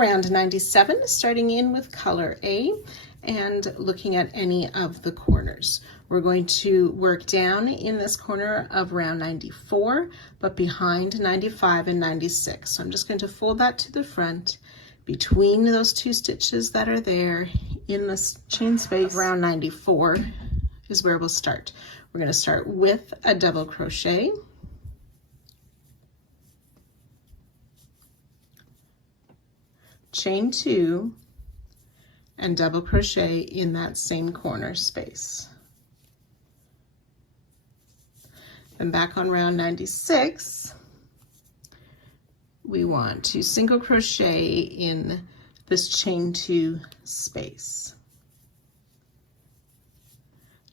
Round 97, starting in with color A and looking at any of the corners. We're going to work down in this corner of round 94, but behind 95 and 96. So I'm just going to fold that to the front between those two stitches that are there in this chain space. Round 94 is where we'll start. We're going to start with a double crochet. Chain 2 and double crochet in that same corner space. Then back on round 96, we want to single crochet in this chain 2 space.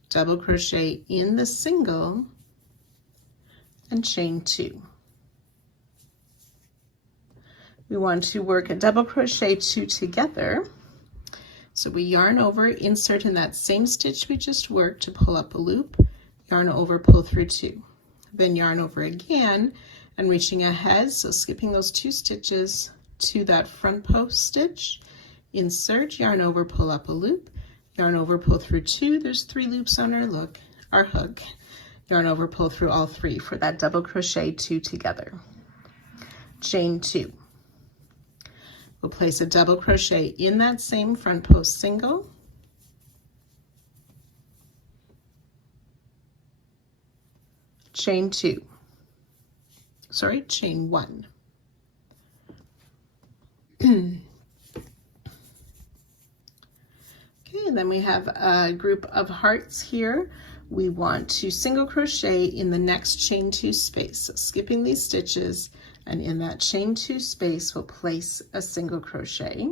Double crochet in the single and chain 2. We want to work a double crochet 2 together. So we yarn over, insert in that same stitch we just worked to pull up a loop, yarn over, pull through 2. Then yarn over again and reaching ahead, so skipping those 2 stitches to that front post stitch, insert, yarn over, pull up a loop, yarn over, pull through 2. There's 3 loops on our hook. Yarn over, pull through all 3 for that double crochet 2 together. Chain 2. We'll place a double crochet in that same front post single, chain 1. Okay, and then we have a group of hearts here. We want to single crochet in the next chain 2 space. So skipping these stitches, and in that chain 2 space, we'll place a single crochet.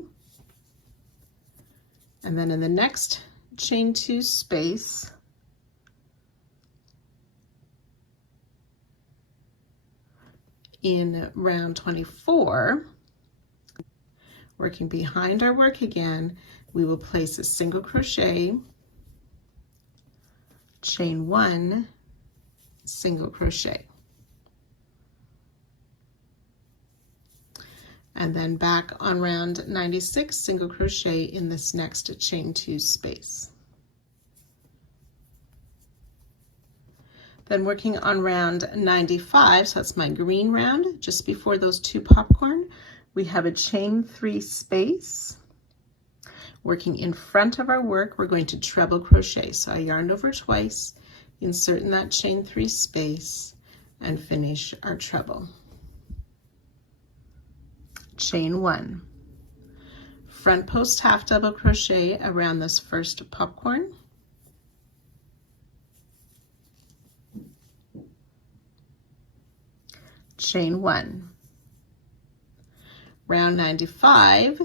And then in the next chain 2 space, in round 24, working behind our work again, we will place a single crochet, chain 1, single crochet. And then back on round 96, single crochet in this next chain 2 space. Then working on round 95, so that's my green round, just before those 2 popcorn, we have a chain 3 space. Working in front of our work, we're going to treble crochet. So I yarned over twice, insert in that chain 3 space, and finish our treble. Chain 1. Front post half double crochet around this first popcorn. Chain 1. Round 95,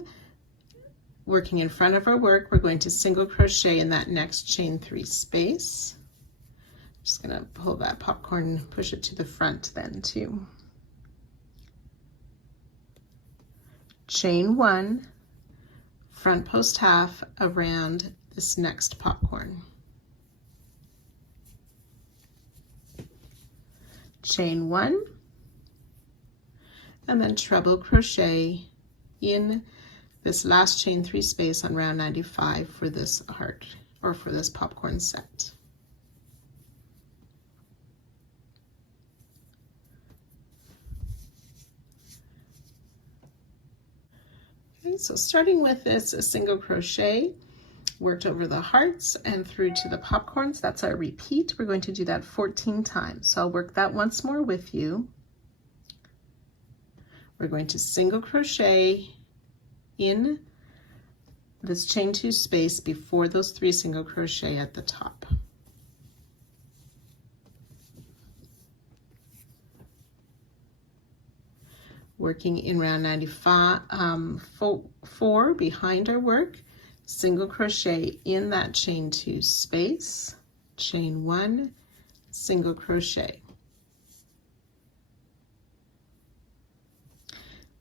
working in front of our work, we're going to single crochet in that next chain 3 space. Just going to pull that popcorn, push it to the front then too. Chain 1, front post half around this next popcorn. Chain 1, and then treble crochet in this last chain 3 space on round 95 for this heart, or for this popcorn set. Okay, so starting with this, a single crochet, worked over the hearts and through to the popcorns. That's our repeat. We're going to do that 14 times. So I'll work that once more with you. We're going to single crochet in this chain 2 space before those 3 single crochet at the top. Working in round 95, 4 behind our work, single crochet in that chain 2 space, chain 1, single crochet.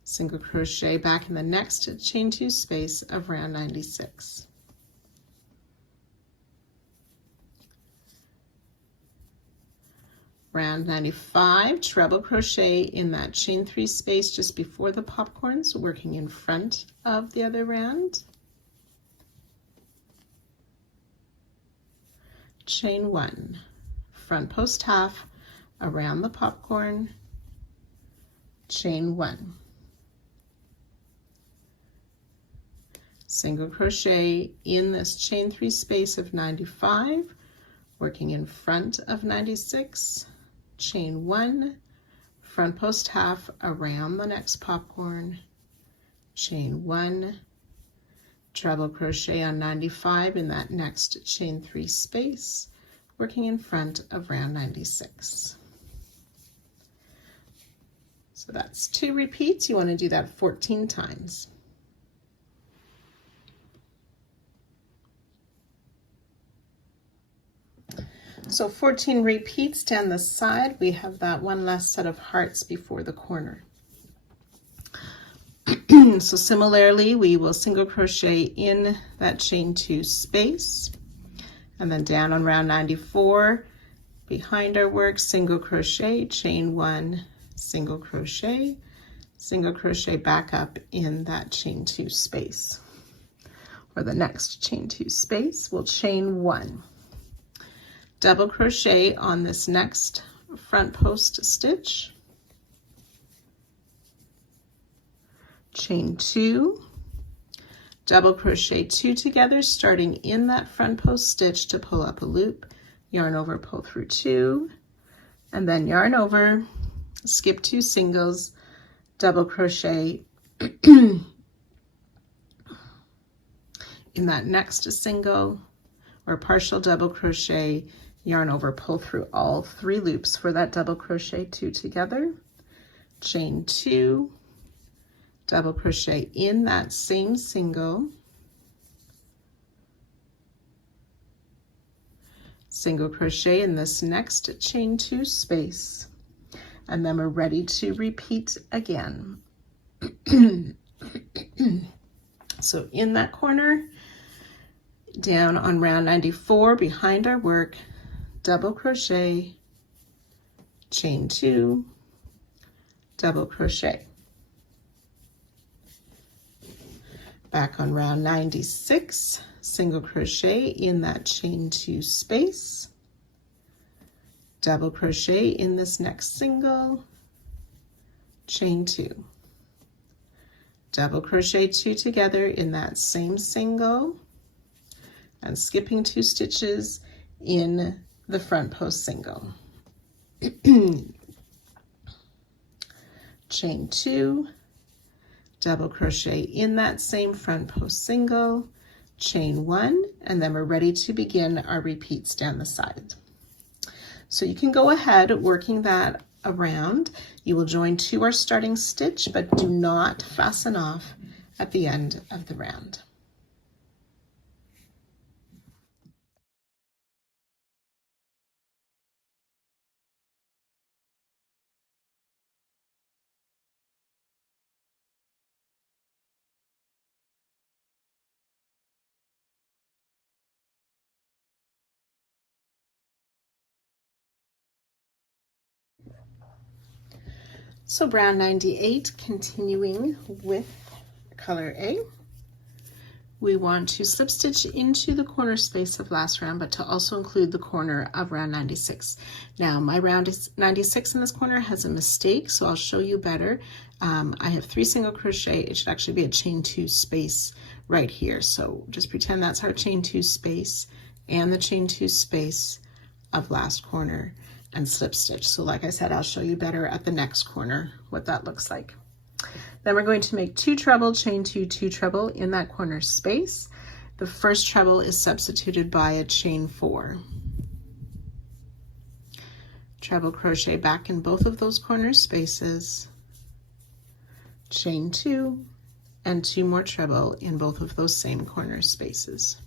Single crochet back in the next chain 2 space of round 96. round 95, treble crochet in that chain 3 space just before the popcorns, working in front of the other round. Chain 1, front post half around the popcorn, chain 1. Single crochet in this chain 3 space of 95, working in front of 96, chain 1, front post half around the next popcorn, chain 1, treble crochet on 95 in that next chain 3 space, working in front of round 96. So that's 2 repeats. You want to do that 14 times. So 14 repeats down the side. We have that one last set of hearts before the corner. So similarly, we will single crochet in that chain 2 space, and then down on round 94, behind our work, single crochet, chain 1, single crochet back up in that chain 2 space. For the next chain 2 space, we'll chain 1. Double crochet on this next front post stitch, chain 2, double crochet 2 together, starting in that front post stitch to pull up a loop, yarn over, pull through 2, and then yarn over, skip 2 singles, double crochet in that next single, or partial double crochet, yarn over, pull through all 3 loops for that double crochet 2 together, chain 2, double crochet in that same single, single crochet in this next chain 2 space, and then we're ready to repeat again. So in that corner, down on round 94 behind our work, double crochet, chain 2, double crochet. Back on round 96, single crochet in that chain 2 space, double crochet in this next single, chain 2, double crochet 2 together in that same single, and skipping 2 stitches in the front post single. Chain 2, double crochet in that same front post single, chain 1, and then we're ready to begin our repeats down the side. So you can go ahead working that around. You will join to our starting stitch, but do not fasten off at the end of the round. So round 98, continuing with color A, we want to slip stitch into the corner space of last round, but to also include the corner of round 96. Now my round is 96 in this corner has a mistake, so I'll show you better. I have 3 single crochet. It should actually be a chain 2 space right here. So just pretend that's our chain 2 space and the chain 2 space of last corner, and slip stitch. So like I said, I'll show you better at the next corner what that looks like. Then we're going to make 2 treble, chain 2, 2 treble in that corner space. The first treble is substituted by a chain 4. Treble crochet back in both of those corner spaces, chain 2, and 2 more treble in both of those same corner spaces.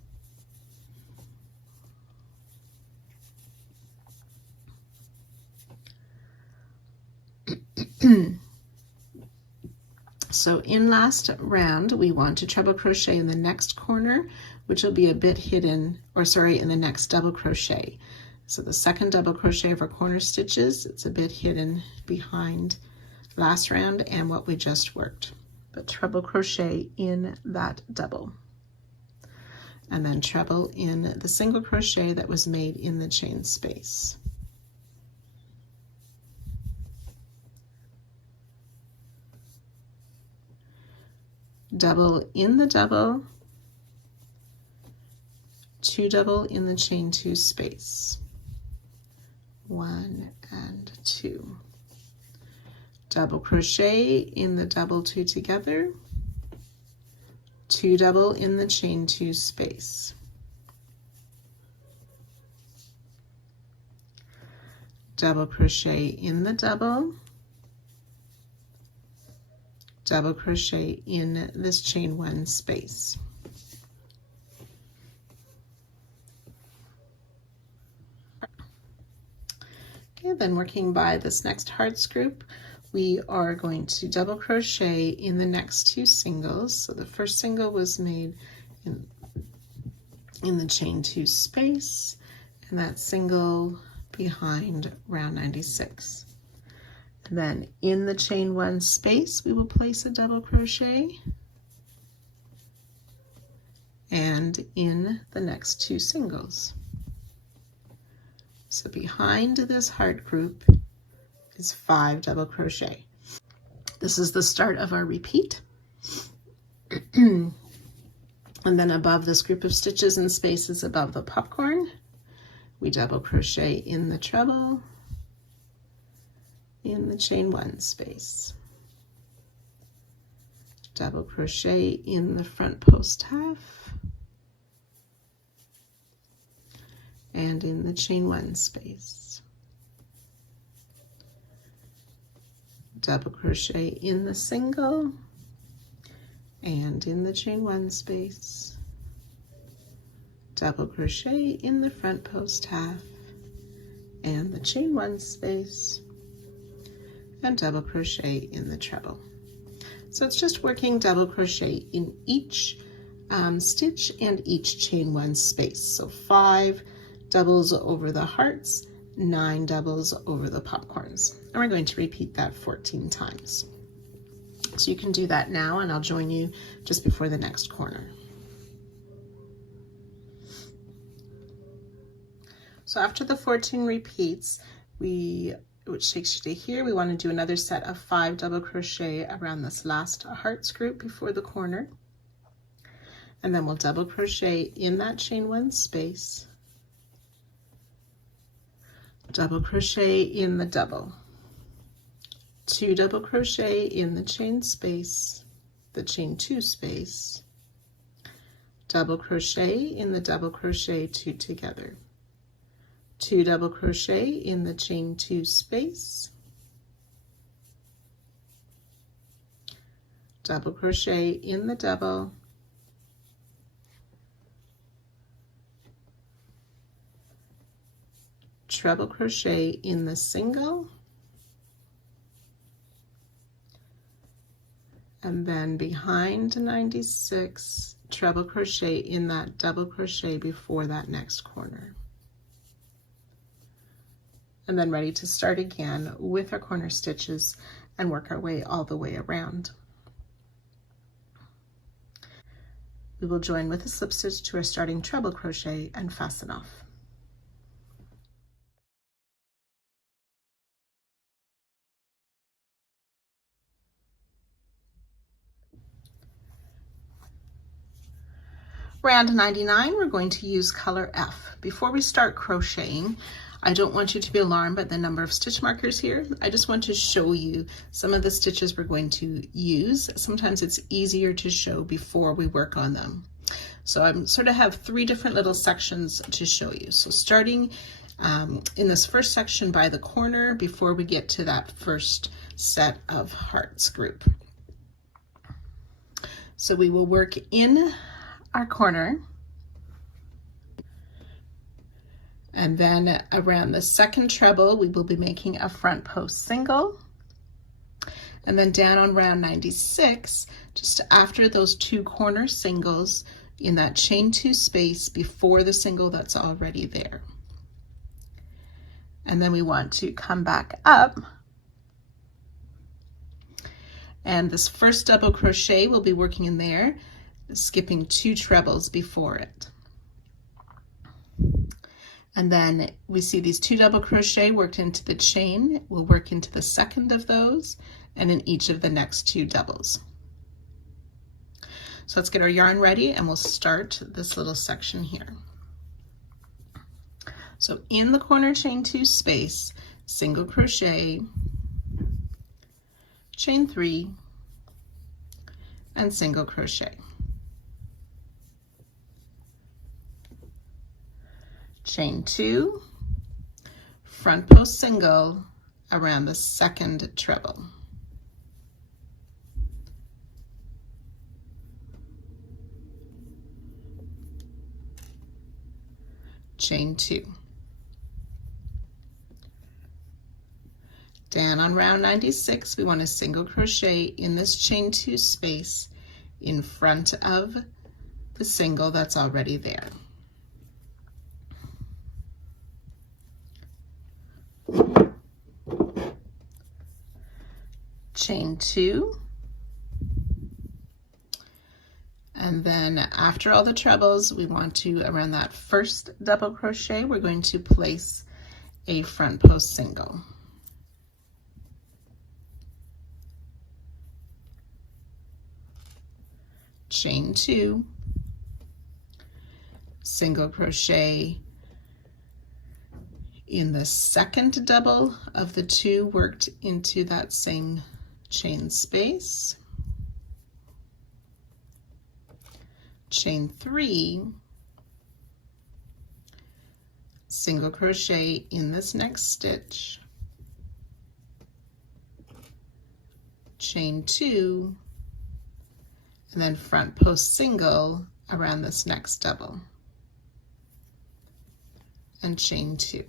So in last round, we want to treble crochet in the next corner, which will be a bit hidden, or sorry, in the next double crochet. So the second double crochet of our corner stitches, it's a bit hidden behind last round and what we just worked. But treble crochet in that double. And then treble in the single crochet that was made in the chain space. Double in the double, 2 double in the chain 2 space. 1 and 2. Double crochet in the double 2 together, 2 double in the chain 2 space. Double crochet in the double, double crochet in this chain 1 space. Okay, then working by this next hearts group, we are going to double crochet in the next 2 singles. So the first single was made in the chain 2 space, and that single behind round 96. And then in the chain 1 space, we will place a double crochet, and in the next 2 singles. So behind this heart group is 5 double crochet. This is the start of our repeat. And then above this group of stitches and spaces above the popcorn, we double crochet in the treble, in the chain 1 space. Double crochet in the front post half, and in the chain 1 space. Double crochet in the single and in the chain 1 space. Double crochet in the front post half and the chain 1 space, and double crochet in the treble. So it's just working double crochet in each stitch and each chain 1 space. So 5 doubles over the hearts, 9 doubles over the popcorns. And we're going to repeat that 14 times. So you can do that now, and I'll join you just before the next corner. So after the 14 repeats, which takes you to here, we want to do another set of 5 double crochet around this last hearts group before the corner. And then we'll double crochet in that chain 1 space, double crochet in the double, 2 double crochet in the chain space, the chain 2 space, double crochet in the double crochet 2 together, 2 double crochet in the chain 2 space, double crochet in the double, treble crochet in the single, and then behind 96, treble crochet in that double crochet before that next corner. And then ready to start again with our corner stitches and work our way all the way around. We will join with a slip stitch to our starting treble crochet and fasten off. Round 99, we're going to use color F. Before we start crocheting, I don't want you to be alarmed by the number of stitch markers here. I just want to show you some of the stitches we're going to use. Sometimes it's easier to show before we work on them. So I sort of have 3 different little sections to show you. So starting in this first section by the corner before we get to that first set of hearts group. So we will work in our corner, and then around the second treble we will be making a front post single, and then down on round 96, just after those 2 corner singles in that chain 2 space before the single that's already there. And then we want to come back up, and this first double crochet we'll be working in there, skipping 2 trebles before it. And then we see these 2 double crochet worked into the chain. We'll work into the second of those and in each of the next 2 doubles. So let's get our yarn ready and we'll start this little section here. So in the corner chain 2 space, single crochet, chain 3, and single crochet. Chain 2, front post single around the second treble. Chain 2. Down on round 96, we want to single crochet in this chain 2 space in front of the single that's already there. Chain 2, and then after all the trebles, we want to, around that first double crochet, we're going to place a front post single. Chain 2, single crochet in the second double of the 2 worked into that same chain space. Chain 3, single crochet in this next stitch, chain 2, and then front post single around this next double, and chain 2.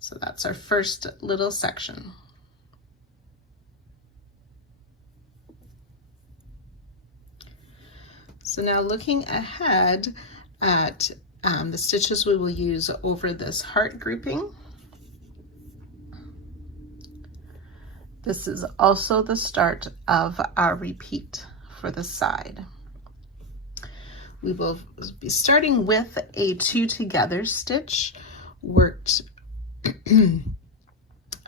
So that's our first little section. So now looking ahead at the stitches we will use over this heart grouping. This is also the start of our repeat for the side. We will be starting with a 2 together stitch worked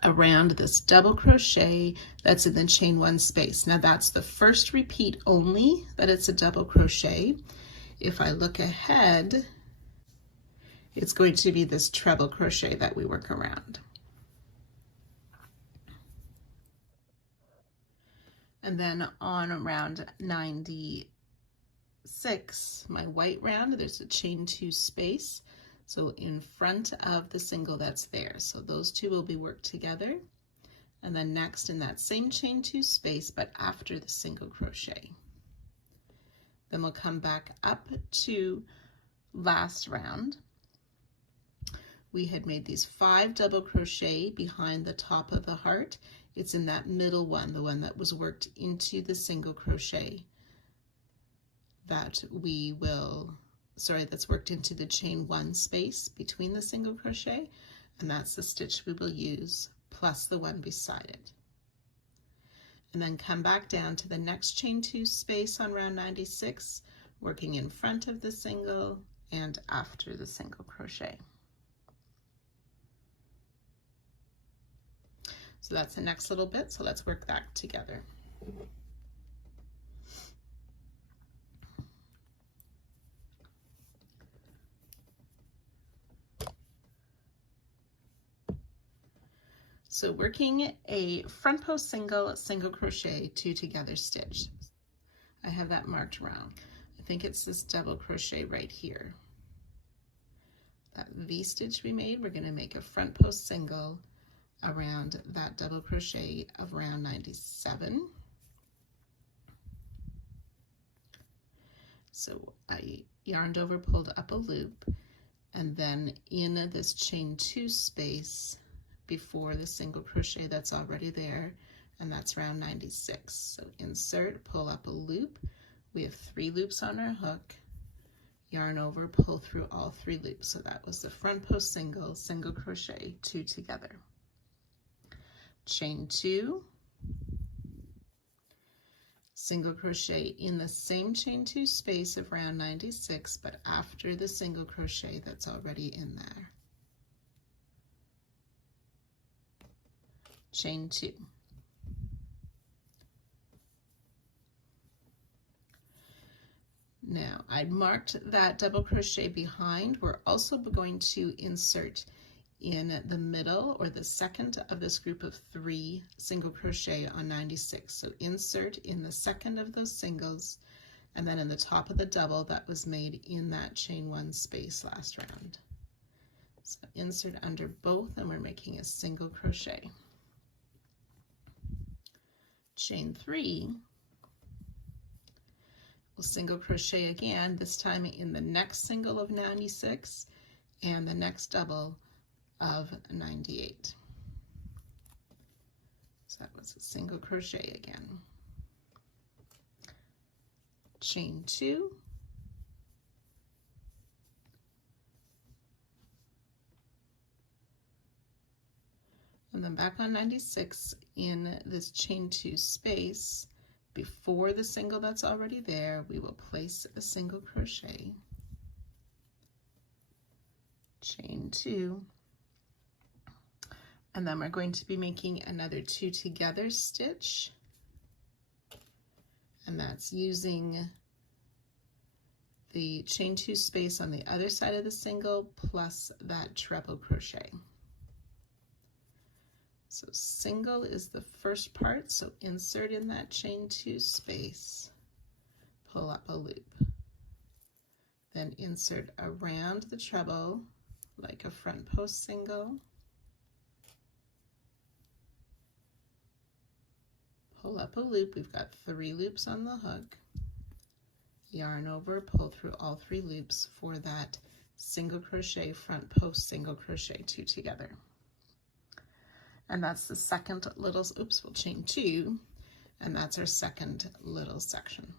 around this double crochet that's in the chain 1 space. Now that's the first repeat only that it's a double crochet. If I look ahead, it's going to be this treble crochet that we work around. And then on round 96, my white round, there's a chain 2 space. So in front of the single that's there. So those 2 will be worked together. And then next in that same chain 2 space, but after the single crochet. Then we'll come back up to last round. We had made these 5 double crochet behind the top of the heart. It's in that middle one, the one that was worked into the single crochet that we will, that's worked into the chain 1 space between the single crochet, and that's the stitch we will use plus the one beside it. And then come back down to the next chain 2 space on round 96, working in front of the single and after the single crochet. So that's the next little bit, so let's work that together. So working a front post single, single crochet, 2 together stitch. I have that marked around. I think it's this double crochet right here. That V stitch we made, we're going to make a front post single around that double crochet of round 97. So I yarned over, pulled up a loop, and then in this chain 2 space before the single crochet that's already there, and that's round 96. So insert, pull up a loop. We have 3 loops on our hook, yarn over, pull through all 3 loops. So that was the front post single, single crochet, 2 together. Chain 2, single crochet in the same chain 2 space of round 96, but after the single crochet that's already in there. Chain 2. Now I marked that double crochet behind. We're also going to insert in the middle or the second of this group of 3 single crochet on 96. So insert in the second of those singles, and then in the top of the double that was made in that chain 1 space last round. So insert under both, and we're making a single crochet. Chain 3, we'll single crochet again, this time in the next single of 96 and the next double of 98. So that was a single crochet again. Chain 2, and then back on 96 in this chain 2 space. Before the single that's already there, we will place a single crochet, chain 2, and then we're going to be making another 2 together stitch, and that's using the chain 2 space on the other side of the single plus that treble crochet. So single is the first part, so insert in that chain 2 space, pull up a loop, then insert around the treble like a front post single, pull up a loop. We've got 3 loops on the hook, yarn over, pull through all 3 loops for that single crochet, front post, single crochet, 2 together. And that's the second little, oops, we'll chain 2, and that's our second little section.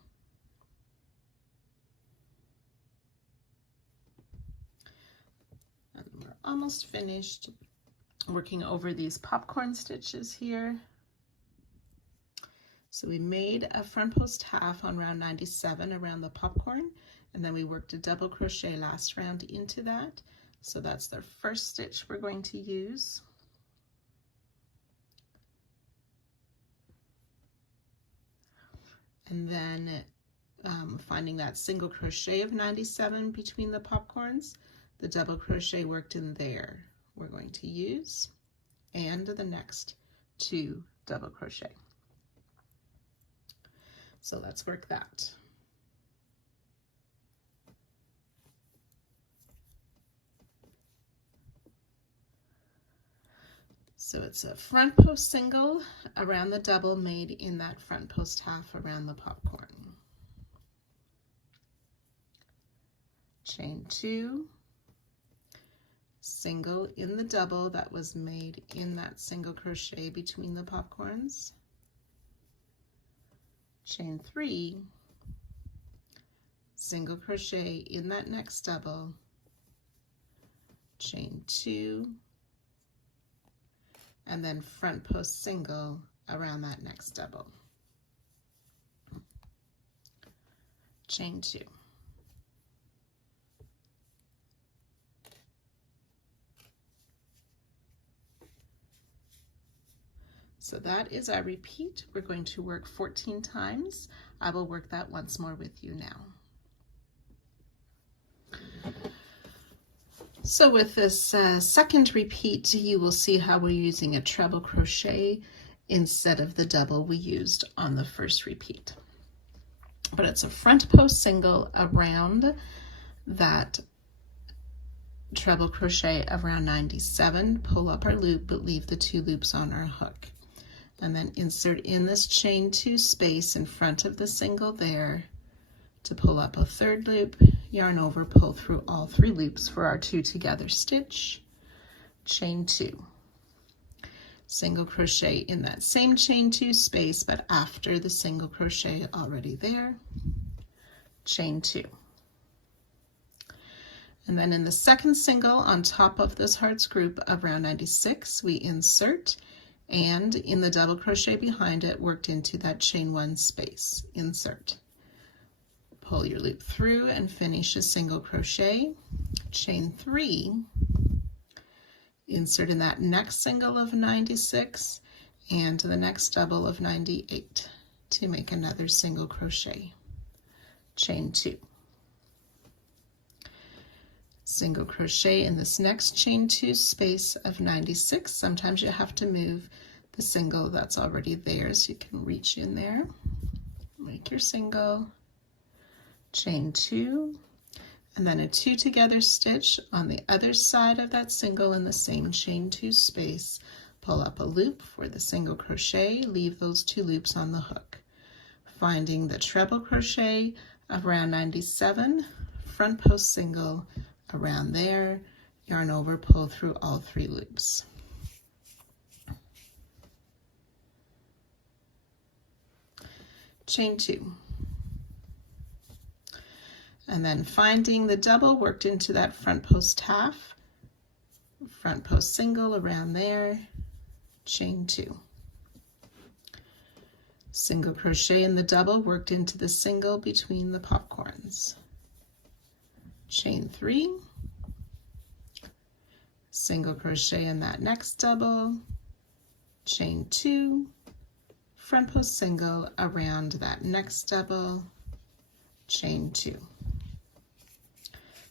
And we're almost finished working over these popcorn stitches here. So we made a front post half on round 97 around the popcorn, and then we worked a double crochet last round into that. So that's the first stitch we're going to use. And then finding that single crochet of 97 between the popcorns, the double crochet worked in there we're going to use, and the next 2 double crochet. So let's work that. So it's a front post single around the double made in that front post half around the popcorn. Chain 2, single in the double that was made in that single crochet between the popcorns. Chain 3, single crochet in that next double, chain 2, and then front post single around that next double, chain 2. So that is our repeat. We're going to work 14 times. I will work that once more with you now. So with this second repeat, you will see how we're using a treble crochet instead of the double we used on the first repeat. But it's a front post single around that treble crochet around 97, pull up our loop, but leave the 2 loops on our hook. And then insert in this chain 2 space in front of the single there to pull up a 3rd loop, yarn over, pull through all 3 loops for our 2 together stitch, chain 2. single crochet in that same chain 2 space, but after the single crochet already there, chain 2. And then in the second single on top of this hearts group of round 96, we insert, and in the double crochet behind it, worked into that chain 1 space, insert. Pull your loop through and finish a single crochet, chain 3, insert in that next single of 96 and the next double of 98 to make another single crochet, chain 2. Single crochet in this next chain 2 space of 96. Sometimes you have to move the single that's already there so you can reach in there. Make your single, chain 2, and then a 2 together stitch on the other side of that single in the same chain 2 space. Pull up a loop for the single crochet, leave those 2 loops on the hook. Finding the treble crochet of round 97, front post single around there, yarn over, pull through all 3 loops. Chain 2. And then finding the double worked into that front post half, front post single around there, chain 2. Single crochet in the double worked into the single between the popcorns. Chain 3, single crochet in that next double, chain 2, front post single around that next double, chain 2.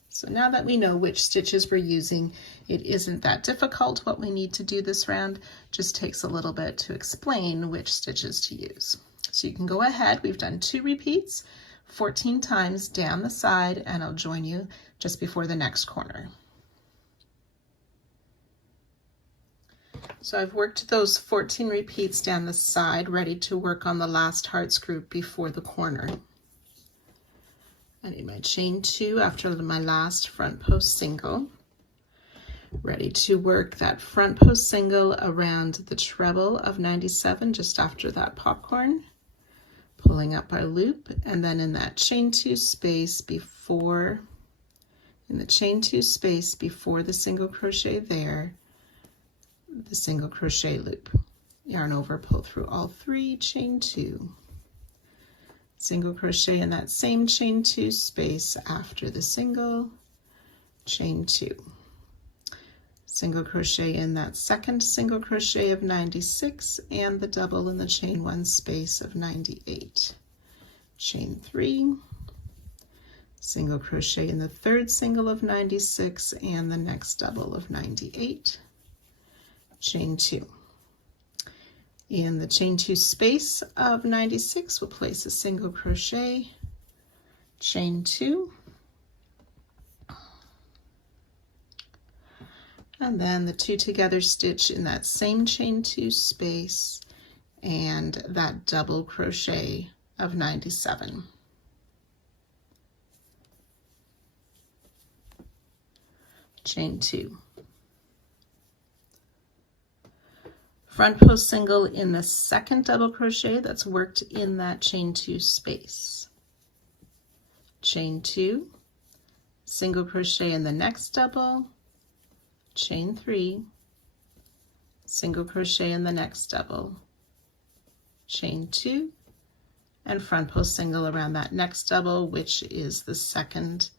So now that we know which stitches we're using, it isn't that difficult what we need to do this round, just takes a little bit to explain which stitches to use. So you can go ahead, we've done 2 repeats, 14 times down the side, and I'll join you just before the next corner. So I've worked those 14 repeats down the side, ready to work on the last hearts group before the corner. I need my chain 2 after my last front post single. Ready to work that front post single around the treble of 97 just after that popcorn. Pulling up our loop, and then in that chain 2 space before, in the chain 2 space before the single crochet there, the single crochet loop. Yarn over, pull through all 3, chain 2. Single crochet in that same chain 2 space after the single, chain 2. Single crochet in that second single crochet of 96 and the double in the chain 1 space of 98. Chain 3, single crochet in the third single of 96 and the next double of 98. Chain 2. In the chain 2 space of 96, we'll place a single crochet, chain 2, and then the 2 together stitch in that same chain 2 space and that double crochet of 97. Chain 2. Front post single in the second double crochet that's worked in that chain 2 space. Chain 2, single crochet in the next double, chain 3, single crochet in the next double, chain 2, and front post single around that next double, which is the second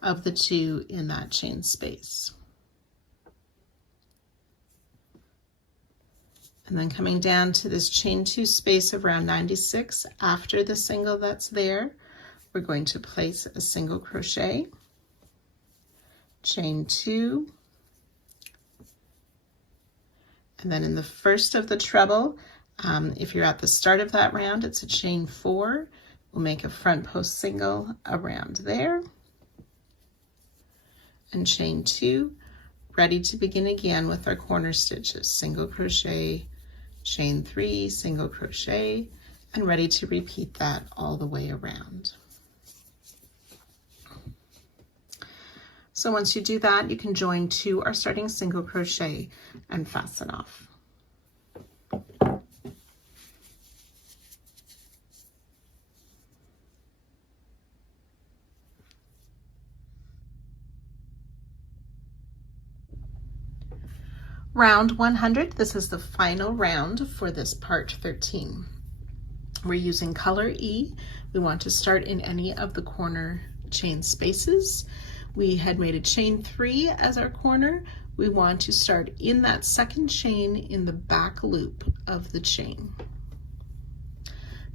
of the 2 in that chain space. And then coming down to this chain 2 space of round 96, after the single that's there, we're going to place a single crochet, chain 2, and then in the first of the treble, if you're at the start of that round, it's a chain 4. We'll make a front post single around there, and chain 2, ready to begin again with our corner stitches, single crochet, chain 3, single crochet, and ready to repeat that all the way around. So once you do that, you can join to our starting single crochet and fasten off. Round 100, this is the final round for this part 13. We're using color E. We want to start in any of the corner chain spaces. We had made a chain 3 as our corner. We want to start in that second chain in the back loop of the chain.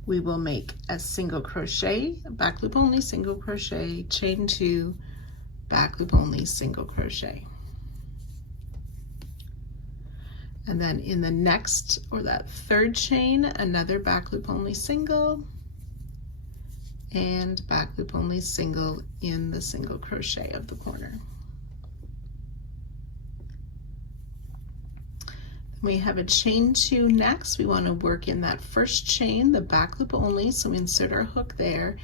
We will make a single crochet, back loop only, single crochet, chain 2, back loop only, single crochet. And then in the next, or that third chain, another back loop only single, and back loop only single in the single crochet of the corner. We have a chain 2 next. We want to work in that first chain, the back loop only, so insert our hook there,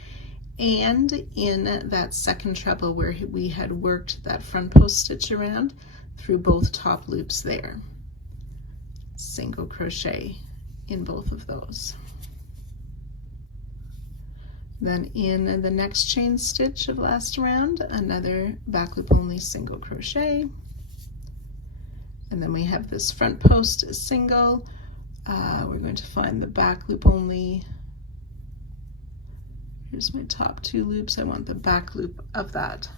and in that second treble where we had worked that front post stitch around through both top loops there. Single crochet in both of those. Then in the next chain stitch of last round, another back loop only single crochet. And then we have this front post single. We're going to find the back loop only. Here's my top 2 loops. I want the back loop of that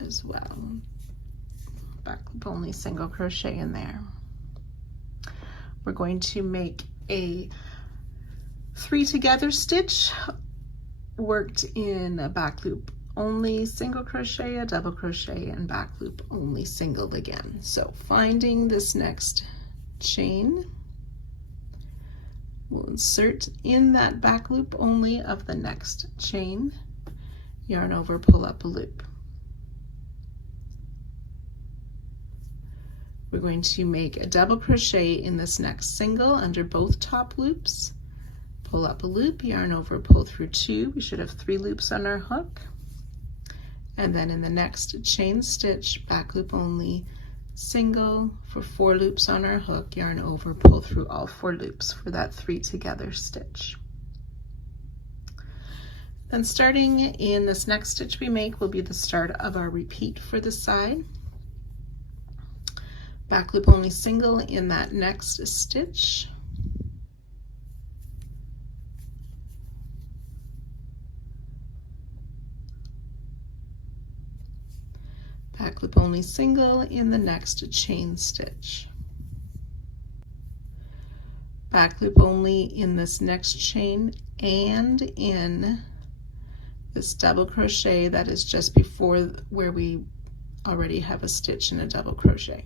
as well. Back loop only single crochet in there. We're going to make a 3 together stitch worked in a back loop only single crochet, a double crochet, and back loop only single again. So finding this next chain, we'll insert in that back loop only of the next chain, yarn over, pull up a loop. We're going to make a double crochet in this next single under both top loops, pull up a loop, yarn over, pull through 2. We should have 3 loops on our hook. And then in the next chain stitch, back loop only single for 4 loops on our hook, yarn over, pull through all 4 loops for that 3 together stitch. Then starting in this next stitch we make will be the start of our repeat for the side. Back loop only single in that next stitch. Back loop only single in the next chain stitch. Back loop only in this next chain and in this double crochet that is just before where we already have a stitch and a double crochet.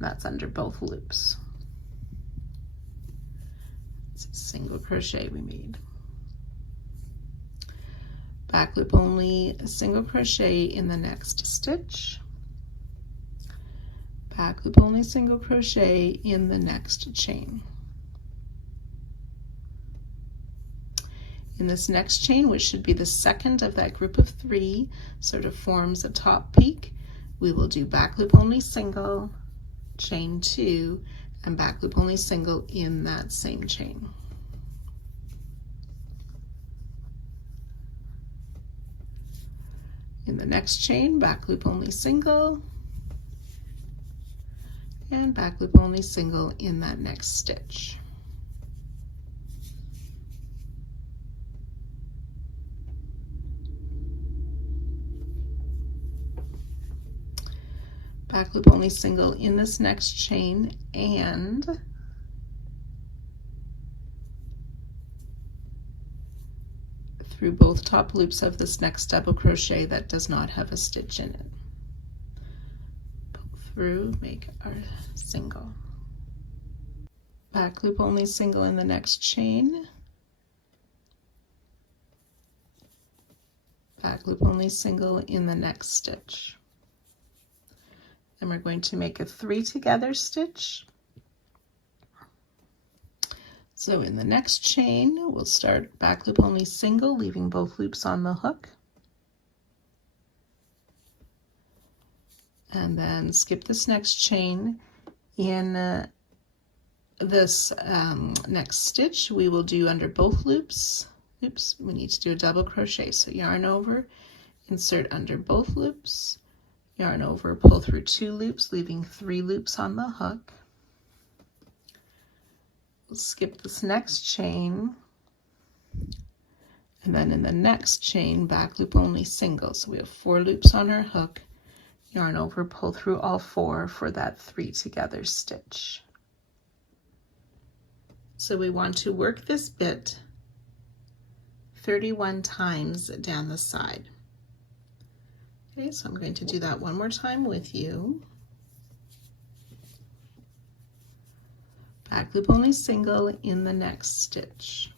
That's under both loops. It's a single crochet we made. Back loop only a single crochet in the next stitch. Back loop only single crochet in the next chain. In this next chain, which should be the second of that group of 3, sort of forms a top peak, we will do back loop only single, chain 2, and back loop only single in that same chain. In the next chain, back loop only single, and back loop only single in that next stitch. Back loop only single in this next chain and through both top loops of this next double crochet that does not have a stitch in it. Pull through, make our single. Back loop only single in the next chain. Back loop only single in the next stitch. Then we're going to make a 3 together stitch. So in the next chain, we'll start back loop only single, leaving both loops on the hook. And then skip this next chain. In this next stitch, we will do under both loops. Oops, we need to do a double crochet. So yarn over, insert under both loops, yarn over, pull through 2 loops, leaving 3 loops on the hook. We'll skip this next chain, and then in the next chain, back loop only single. So we have 4 loops on our hook, yarn over, pull through all 4 for that 3 together stitch. So we want to work this bit 31 times down the side. Okay, so I'm going to do that one more time with you. Back loop only single in the next stitch.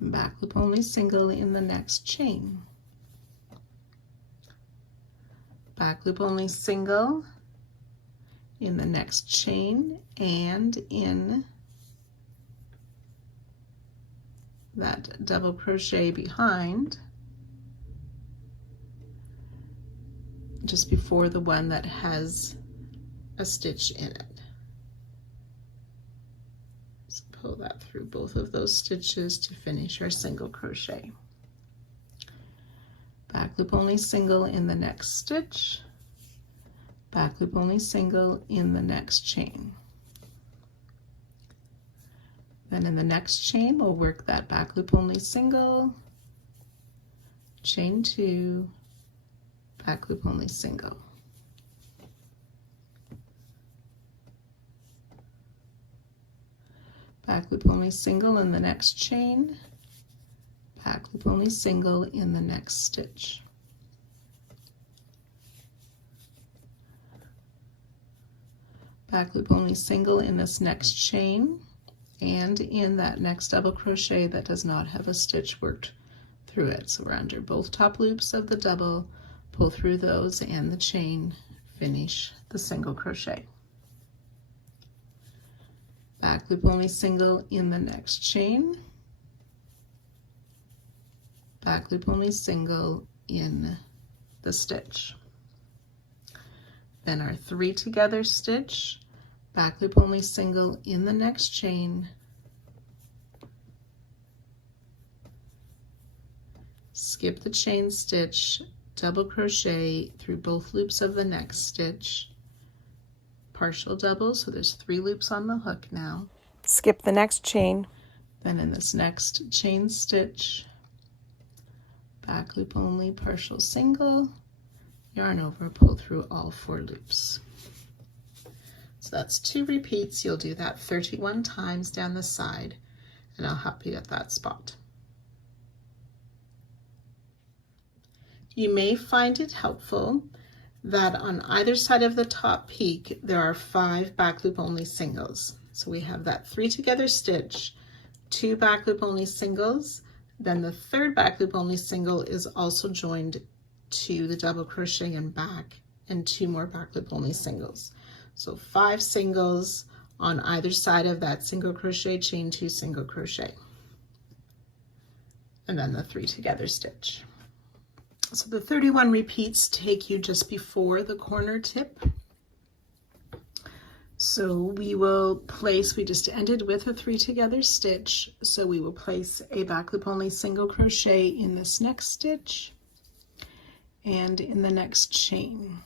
And back loop only single in the next chain. Back loop only single in the next chain and in that double crochet behind, just before the one that has a stitch in it. So pull that through both of those stitches to finish our single crochet. Back loop only single in the next stitch, back loop only single in the next chain. Then in the next chain, we'll work that back loop only single, chain 2, back loop only single. Back loop only single in the next chain, back loop only single in the next stitch. Back loop only single in this next chain and in that next double crochet that does not have a stitch worked through it. So we're under both top loops of the double, pull through those and the chain, finish the single crochet. Back loop only single in the next chain, back loop only single in the stitch. Then our 3 together stitch, back loop only single in the next chain, skip the chain stitch, double crochet through both loops of the next stitch, partial double, so there's 3 loops on the hook now. Skip the next chain. Then in this next chain stitch, back loop only, partial single, yarn over, pull through all 4 loops. So that's 2 repeats. You'll do that 31 times down the side, and I'll help you at that spot. You may find it helpful that on either side of the top peak, there are 5 back loop only singles. So we have that 3 together stitch, 2 back loop only singles, then the 3rd back loop only single is also joined to the double crochet and back, and 2 more back loop only singles. So 5 singles on either side of that single crochet, chain 2 single crochet, and then the 3 together stitch. So the 31 repeats take you just before the corner tip. So we will place, we just ended with a 3 together stitch, so we will place a back loop only single crochet in this next stitch and in the next chain.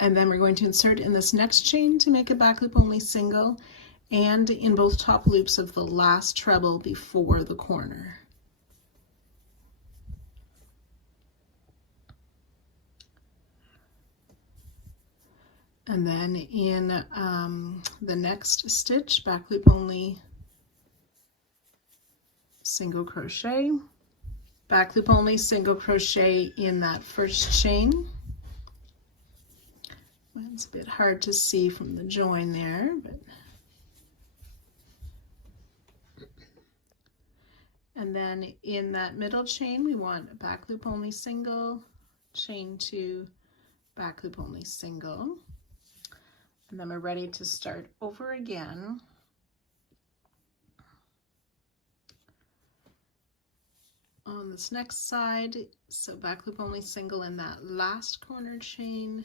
And then we're going to insert in this next chain to make a back loop only single and in both top loops of the last treble before the corner. And then in the next stitch, back loop only single crochet, back loop only single crochet in that first chain. It's a bit hard to see from the join there, but and then in that middle chain we want a back loop only single, chain 2, back loop only single, and then we're ready to start over again. On this next side, so back loop only single in that last corner chain,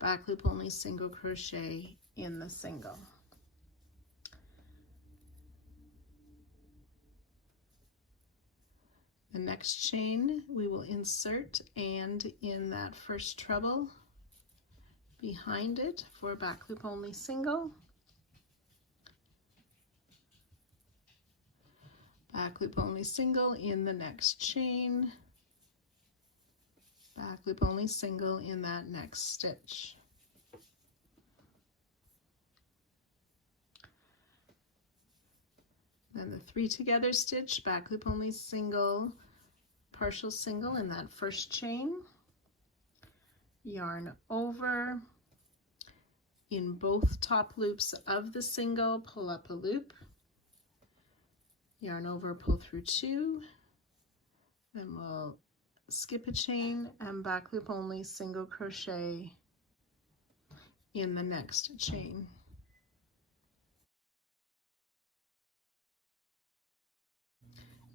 back loop only single crochet in the single. The next chain we will insert and in that first treble behind it for a back loop only single. Back loop only single in the next chain. Back loop only single in that next stitch. Then the 3 together stitch, back loop only single, partial single in that first chain. Yarn over. In both top loops of the single, pull up a loop. Yarn over, pull through 2. Then we'll skip a chain and back loop only single crochet in the next chain.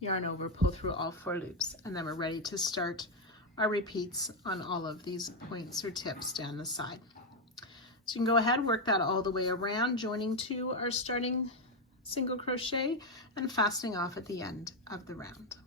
Yarn over, pull through all 4 loops, and then we're ready to start our repeats on all of these points or tips down the side. So you can go ahead, work that all the way around, joining to our starting single crochet and fastening off at the end of the round.